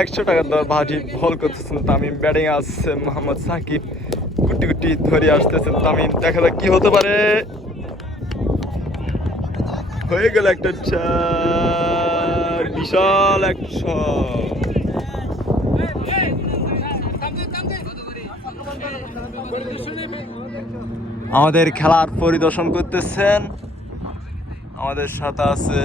100 টাকার দর ভাটি বল করতেছেন তামিম, ব্যাটিং আসছে মোহাম্মদ সাকিব, গুটি গুটি ধরে আসতেছেন তামিম, দেখা যাক কি হতে পারে। হয়ে গেল একটা চার, বিশাল এক শট। আমাদের খেলার পরিদর্শন করতেছেন, আমাদের সাথে আছে